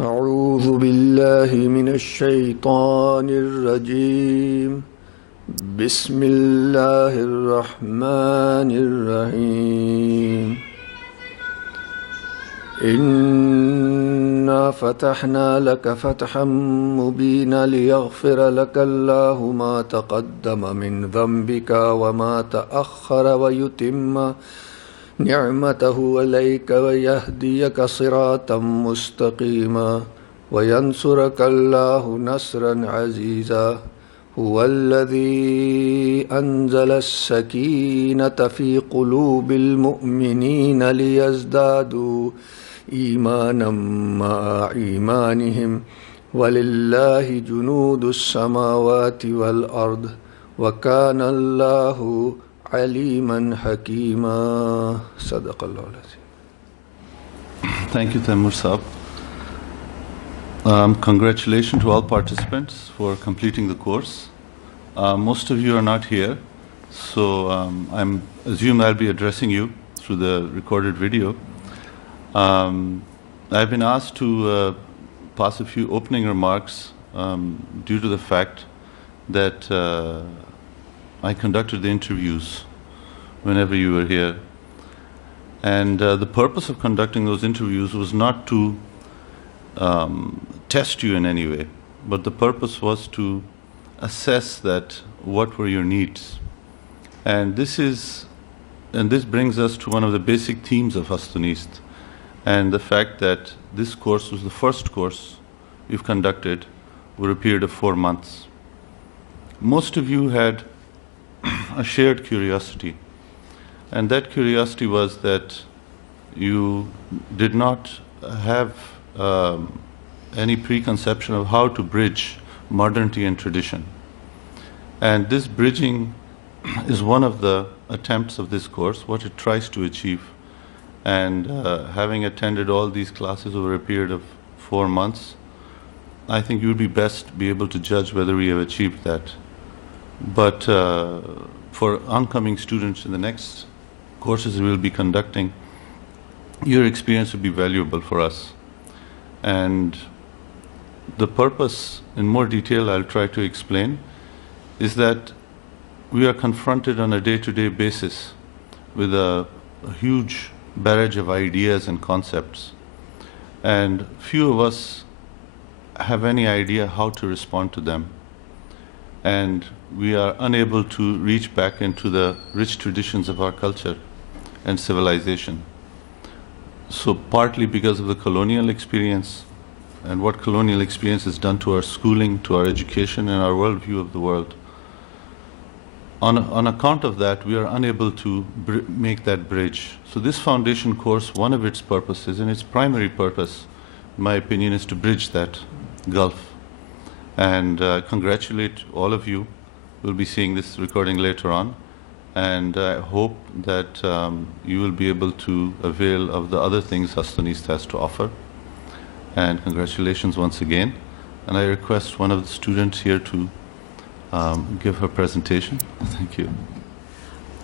أعوذ بالله من الشيطان الرجيم بسم الله الرحمن الرحيم إنا فتحنا لك فتحا مبينا ليغفر لك الله ما تقدم من ذنبك وما تأخر ويتم نعمته عليك ويهديك صراطا مستقيما وينصرك الله نصرا عزيزا هو الذي أنزل السكينة في قلوب المؤمنين ليزدادوا إيمانا مع إيمانهم ولله جنود السماوات والأرض وكان الله عليما حكيما صدق الله العظيم. Thank you, Taimur Saab. Congratulations to all participants for completing the course. Most of you are not here, so I assume I'll be addressing you through the recorded video. I've been asked to pass a few opening remarks due to the fact that I conducted the interviews whenever you were here. And the purpose of conducting those interviews was not to test you in any way, but the purpose was to assess that what were your needs. And this brings us to one of the basic themes of Hastunist, and the fact that this course was the first course we've conducted over a period of 4 months. Most of you had a shared curiosity, and that curiosity was that you did not have any preconception of how to bridge modernity and tradition. And this bridging is one of the attempts of this course, what it tries to achieve. And having attended all these classes over a period of 4 months, I think you would be best be able to judge whether we have achieved that. But for oncoming students in the next courses we will be conducting, your experience will be valuable for us. And the purpose, in more detail, I'll try to explain, is that we are confronted on a day-to-day basis with a huge barrage of ideas and concepts. And few of us have any idea how to respond to them. And we are unable to reach back into the rich traditions of our culture and civilization. So partly because of the colonial experience and what colonial experience has done to our schooling, to our education, and our worldview of the world. On account of that, we are unable to make that bridge. So this foundation course, one of its purposes, and its primary purpose, in my opinion, is to bridge that gulf. And congratulate all of you. We'll be seeing this recording later on. And I hope that you will be able to avail of the other things Hastunist has to offer. And congratulations once again. And I request one of the students here to give her presentation. Thank you.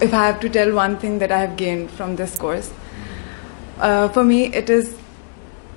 if I have to tell one thing that I have gained from this course, for me it is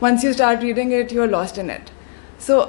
once you start reading it you are lost in it. So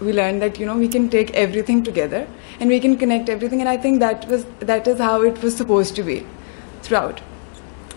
we learned that we can take everything together and we can connect everything, and I think that is how it was supposed to be throughout.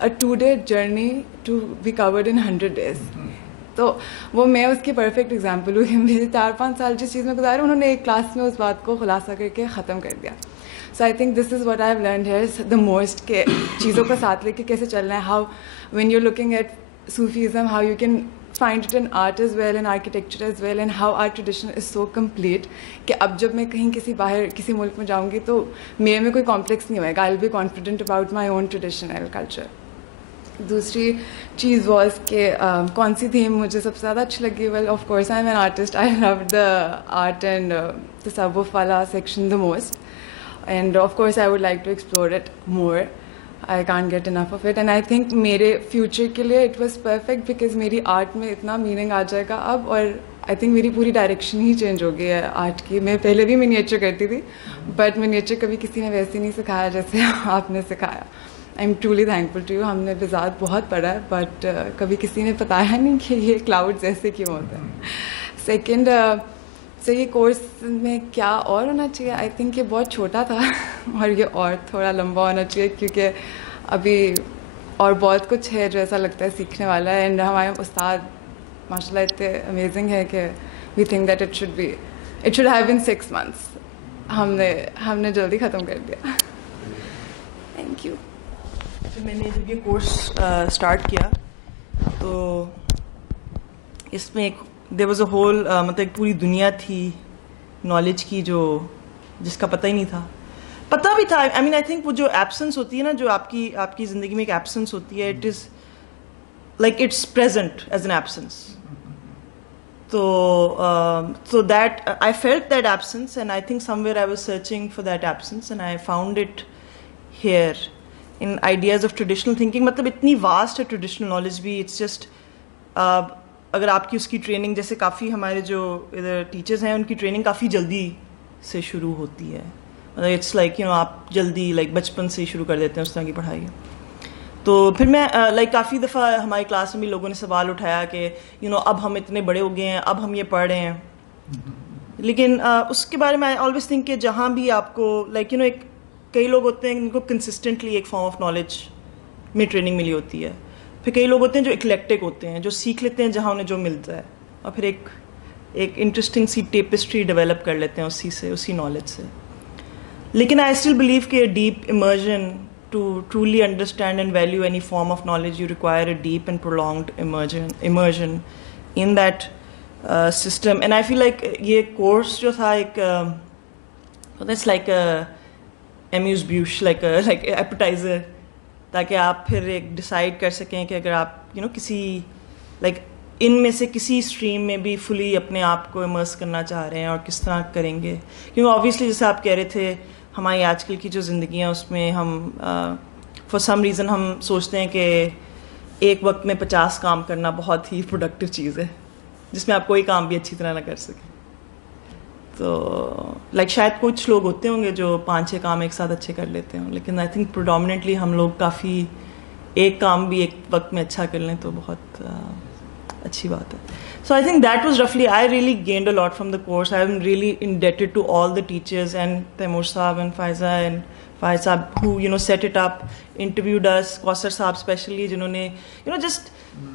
a 2-day journey to be covered in 100 days. تو وہ میں اس کی perfect example ہوں کہ مجھے 4-5 سال جس چیز میں گزارے انہوں نے ایک کلاس میں اس بات کو خلاصہ کر کے ختم کر دیا. So I think this is what I have learned here the most, کہ چیزوں کو ساتھ لے کے کیسے چلنا ہے. How when you looking at Sufism, how you can find it in art as well, in architecture as well, and how our tradition is so complete کہ اب جب میں کہیں کسی باہر کسی ملک میں جاؤں گی تو میرے میں کوئی کمپلیکس نہیں ہوئے گا. I'll be confident about my own tradition and culture. دوسری چیز واز کہ کون سی تھیم مجھے سب سے زیادہ اچھی لگی. Well of course I am an artist, I love the art and تصوف والا section the most, and of course I would like to explore it more. I can't get enough of it, and I think میرے future کے لیے it was perfect because میری art میں اتنا meaning آ جائے گا اب, اور آئی تھنک میری پوری ڈائریکشن ہی چینج ہو گئی ہے آرٹ کی. میں پہلے بھی منیچر کرتی تھی, بٹ منیچر کبھی کسی نے ویسے نہیں سکھایا جیسے آپ نے سکھایا. I am truly thankful to you. ہم نے بذات بہت پڑھا ہے, بٹ کبھی کسی نے بتایا نہیں کہ یہ کلاؤڈز ایسے کیوں ہوتے ہیں. سیکنڈ, سو یہ کورس میں کیا اور ہونا چاہیے, آئی تھنک یہ بہت چھوٹا تھا اور یہ اور تھوڑا لمبا ہونا چاہیے, کیونکہ ابھی اور بہت کچھ ہے جو ایسا لگتا ہے سیکھنے والا ہے. اینڈ ہمارے استاد ماشاء اللہ اتنے امیزنگ ہے کہ we think that it should have been 6 months. ہم نے جلدی ختم کر دیا. Thank you. میں نے جب یہ کورس اسٹارٹ کیا تو اس میں ایک دیر واز اے ہول مطلب ایک پوری دنیا تھی نالج کی جس کا پتہ ہی نہیں تھا. پتہ بھی تھا, آئی مین آئی تھنک وہ جو ایبسنس ہوتی ہے نا, جو آپ کی زندگی میں ایک ایبسنس ہوتی ہے, it is like it's present as an absence. So that I felt that absence, and I think somewhere I was searching for that absence, and I found it here in ideas of traditional thinking. مطلب اتنی vast ہے traditional knowledge بھی, it's just اگر آپ کی اس کی training, جیسے کافی ہمارے جو ادھر ٹیچرز ہیں ان کی ٹریننگ کافی جلدی سے شروع ہوتی ہے. مطلب اٹس لائک آپ جلدی لائک بچپن سے ہی شروع کر دیتے ہیں اس طرح کی پڑھائی. تو پھر میں لائک کافی دفعہ ہماری کلاس میں بھی لوگوں نے سوال اٹھایا کہ اب ہم اتنے بڑے ہو گئے ہیں, اب ہم یہ پڑھ رہے ہیں. لیکن اس کے بارے میں آئی آلویز تھنک کہ جہاں بھی آپ کو لائک ایک کئی لوگ ہوتے ہیں جن کو کنسسٹنٹلی ایک فارم آف نالج میں ٹریننگ ملی ہوتی ہے. پھر کئی لوگ ہوتے ہیں جو اکلیکٹک ہوتے ہیں, جو سیکھ لیتے ہیں جہاں انہیں جو ملتا ہے, اور پھر ایک انٹرسٹنگ سی ٹیپسٹری ڈیولپ کر لیتے ہیں اسی نالج سے. لیکن آئی اسٹل بلیو کہ deep امرجن, to truly understand and value any form of knowledge, you require a deep and prolonged immersion in that system. And I feel like یہ course جو تھا ایک it's like a amuse bouche, like appetizer, تاکہ آپ پھر ایک decide کر سکیں کہ اگر آپ کسی لائک ان میں سے کسی اسٹریم میں بھی فلی اپنے آپ کو امرس کرنا چاہ رہے ہیں اور کس طرح کریں گے. کیونکہ آبویسلی جیسے آپ کہہ رہے تھے, ہماری آج کل کی جو زندگی ہیں اس میں ہم فار سم ریزن ہم سوچتے ہیں کہ ایک وقت میں 50 کام کرنا بہت ہی پروڈکٹیو چیز ہے, جس میں آپ کوئی کام بھی اچھی طرح نہ کر سکیں. تو لائک شاید کچھ لوگ ہوتے ہوں گے جو 5-6 کام ایک ساتھ اچھے کر لیتے ہوں, لیکن آئی تھنک پروڈومیننٹلی ہم لوگ کافی ایک کام بھی ایک وقت میں اچھا کر لیں تو بہت اچھی بات ہے. So I think that was roughly, I really gained a lot from the course. I am really indebted to all the teachers and Taimur Saab and Faiza and Faiz Saab who set it up, interviewed us, Kausar Saab especially, جنہوں نے just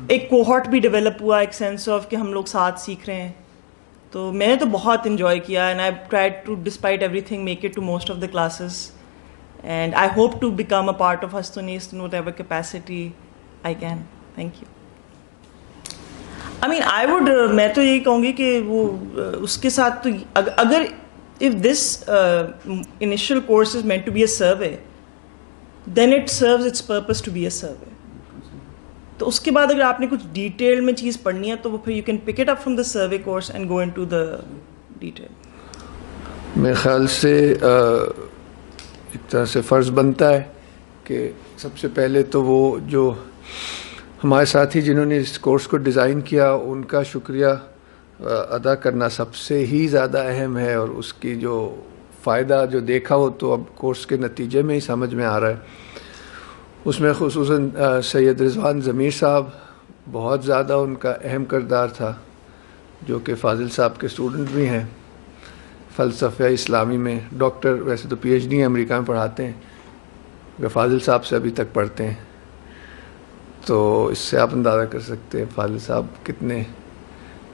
ایک cohort بھی develop ہوا, ایک sense of کہ ہم لوگ ساتھ سیکھ رہے ہیں. تو میں نے تو بہت enjoy کیا, and I've tried to, despite everything, make it to most of the classes, and I hope to become a part of Hastunist in whatever capacity I can. Thank you. I mean, I would, میں تو یہی کہوں گی کہ وہ اس کے ساتھ تو اگر if this initial course is meant to be a survey, then it serves its purpose to be a survey. تو اس کے بعد اگر آپ نے کچھ ڈیٹیل میں چیز پڑھنی ہے تو وہ پھر you can pick it up from the survey course and go into the detail. میرے خیال سے ایک طرح سے فرض بنتا ہے کہ سب سے پہلے تو وہ جو ہمارے ساتھی جنہوں نے اس کورس کو ڈیزائن کیا ان کا شکریہ ادا کرنا سب سے ہی زیادہ اہم ہے, اور اس کی جو فائدہ جو دیکھا ہو تو اب کورس کے نتیجے میں ہی سمجھ میں آ رہا ہے. اس میں خصوصاً سید رضوان ضمیر صاحب, بہت زیادہ ان کا اہم کردار تھا, جو کہ فاضل صاحب کے اسٹوڈنٹ بھی ہیں فلسفہ اسلامی میں. ڈاکٹر ویسے تو PhD امریکہ میں پڑھاتے ہیں, فاضل صاحب سے ابھی تک پڑھتے ہیں. تو اس سے آپ اندازہ کر سکتے ہیں فاضل صاحب کتنے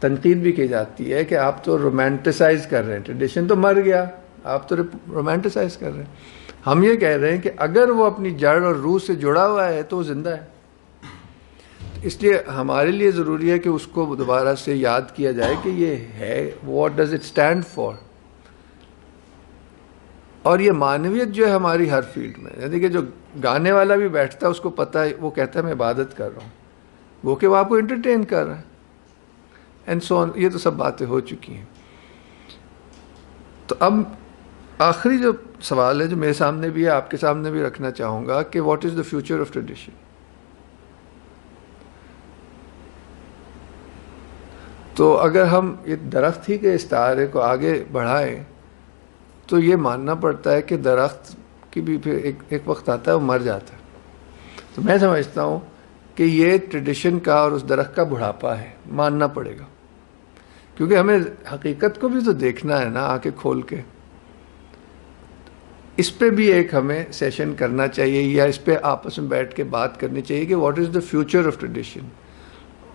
تنقید بھی کی جاتی ہے کہ آپ تو رومانٹیسائز کر رہے ہیں, ٹریڈیشن تو مر گیا, آپ تو رومانٹیسائز کر رہے ہیں. ہم یہ کہہ رہے ہیں کہ اگر وہ اپنی جڑ اور روح سے جڑا ہوا ہے تو وہ زندہ ہے. اس لیے ہمارے لیے ضروری ہے کہ اس کو دوبارہ سے یاد کیا جائے کہ یہ ہے, what does it stand for. اور یہ معنویت جو ہے ہماری ہر فیلڈ میں, یعنی کہ جو گانے والا بھی بیٹھتا ہے اس کو پتہ ہے, وہ کہتا ہے میں عبادت کر رہا ہوں, وہ کہ وہ آپ کو انٹرٹین کر رہا ہے, اینڈ سو آن. یہ تو سب باتیں ہو چکی ہیں. تو اب آخری جو سوال ہے جو میرے سامنے بھی ہے, آپ کے سامنے بھی رکھنا چاہوں گا کہ what is the future of tradition. تو اگر ہم یہ درخت ہی کے استعارے کو آگے بڑھائیں تو یہ ماننا پڑتا ہے کہ درخت کی بھی پھر ایک وقت آتا ہے وہ مر جاتا ہے. تو میں سمجھتا ہوں کہ یہ ٹریڈیشن کا اور اس درخت کا بڑھاپا ہے, ماننا پڑے گا, کیونکہ ہمیں حقیقت کو بھی تو دیکھنا ہے نا آنکھیں کھول کے. اس پہ بھی ایک ہمیں سیشن کرنا چاہیے, یا اس پہ آپس میں بیٹھ کے بات کرنی چاہیے کہ what is the future of tradition.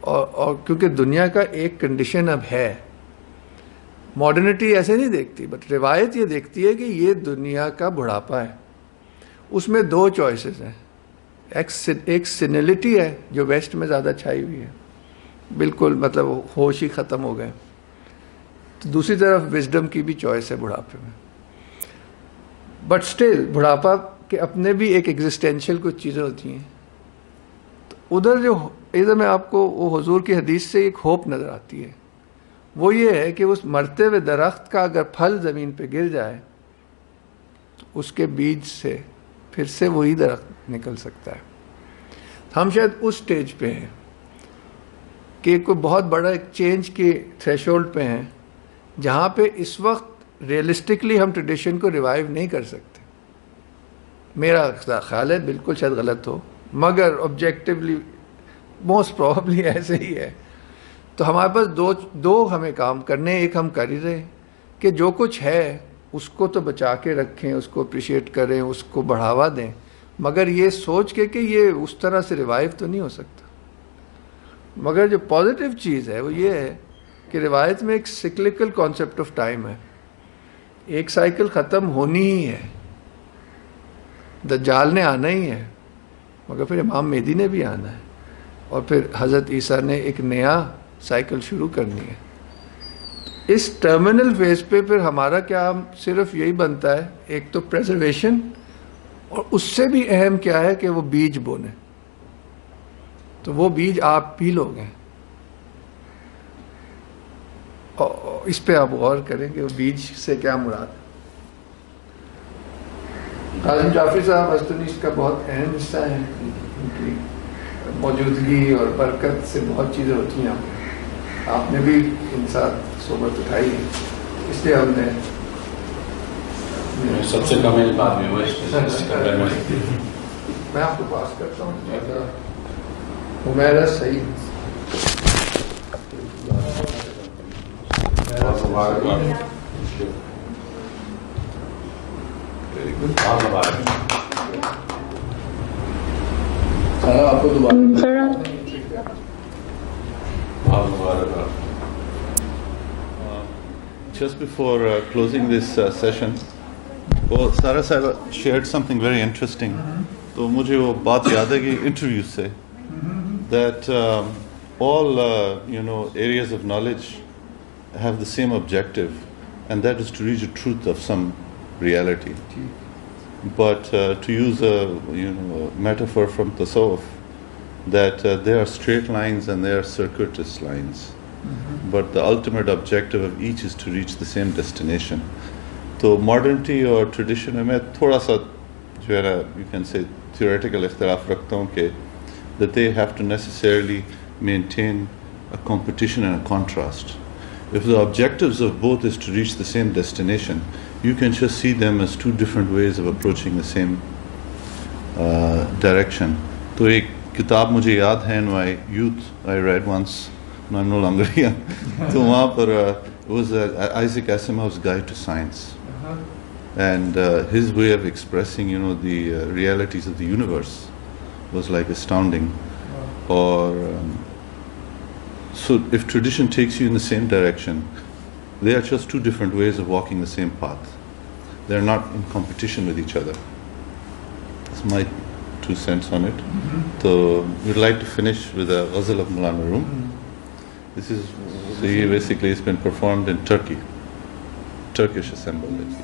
اور کیونکہ دنیا کا ایک کنڈیشن اب ہے, ماڈرنٹی ایسے نہیں دیکھتی, بٹ روایت یہ دیکھتی ہے کہ یہ دنیا کا بڑھاپا ہے. اس میں دو چوائسز ہیں, ایک سینلٹی ہے جو ویسٹ میں زیادہ چھائی ہوئی ہے, بالکل مطلب ہوش ہی ختم ہو گئے, تو دوسری طرف وزڈم کی بھی چوائس ہے بڑھاپے میں. بٹ سٹل بڑھاپا کے اپنے بھی ایک ایگزسٹینشیل کچھ چیزیں ہوتی ہیں. تو ادھر میں آپ کو وہ حضور کی حدیث سے ایک ہوپ نظر آتی ہے, وہ یہ ہے کہ اس مرتے ہوئے درخت کا اگر پھل زمین پہ گر جائے تو اس کے بیج سے پھر سے وہی درخت نکل سکتا ہے. ہم شاید اس سٹیج پہ ہیں کہ کوئی بہت بڑا ایک چینج کے تھریش ہولڈ پہ ہیں, جہاں پہ اس وقت ریئلسٹکلی ہم ٹریڈیشن کو ریوائیو نہیں کر سکتے. میرا خیال ہے, بالکل شاید غلط ہو, مگر آبجیکٹیولی موسٹ پروبیبلی ایسے ہی ہے. تو ہمارے پاس دو ہمیں کام کرنے, ایک ہم کر ہی رہے کہ جو کچھ ہے اس کو تو بچا کے رکھیں, اس کو اپریشیٹ کریں, اس کو بڑھاوا دیں, مگر یہ سوچ کے کہ یہ اس طرح سے ریوائیو تو نہیں ہو سکتا. مگر جو پازیٹیو چیز ہے وہ یہ ہے کہ روایت میں ایک سکلیکل کانسیپٹ آف ٹائم ہے, ایک سائیکل ختم ہونی ہی ہے, دجال نے آنا ہی ہے, مگر پھر امام مہدی نے بھی آنا ہے, اور پھر حضرت عیسیٰ نے ایک نیا سائیکل شروع کرنی ہے. اس ٹرمینل فیز پہ پھر ہمارا کیا صرف یہی بنتا ہے, ایک تو پریزرویشن, اور اس سے بھی اہم کیا ہے کہ وہ بیج بونے. تو وہ بیج آپ بھی لوگ ہیں, اور اس پہ آپ غور کریں کہ وہ بیج سے کیا مراد ہے. قاسم جعفری صاحب ہستونیس کا بہت اہم حصہ ہے, ان کی موجودگی اور برکت سے بہت چیزیں ہوتی ہیں. آپ نے بھی ان ساتھ صحبت اٹھائی ہے, اس لیے ہم نے سب سے کم بات میں آپ کو پاس کرتا ہوں. حمیرہ سعید, آپ کو دوبارہ Just before closing this session, Sara Sahib shared something very interesting. تو مجھے وہ بات یاد ہے کہ interview سے that all areas of knowledge have the same objective, and that is to reach the truth of some reality. But to use a metaphor from Tasawwuf, that there are straight lines and there are circuitous lines. But the ultimate objective of each is to reach the same destination. So modernity or tradition میں تھوڑا سا جو ہے نا you can say theoretical اختلاف رکھتا ہوں کہ that they have to necessarily maintain a competition and a contrast. If the objectives of both is to reach the same destination, you can just see them as two different ways of approaching the same direction. تو ایک کتاب مجھے یاد ہے in my youth I read once, and I'm no longer young. تو وہاں پر it was Isaac Asimov's Guide to Science. And his way of expressing the realities of the universe was like astounding. Or So if tradition takes you in the same direction, they are just two different ways of walking the same path. They're not in competition with each other. That's my 2 cents on it. So we'd like to finish with a ghazal of Maulana Rum. This is, so he basically has been performed in Turkey, Turkish assemblage.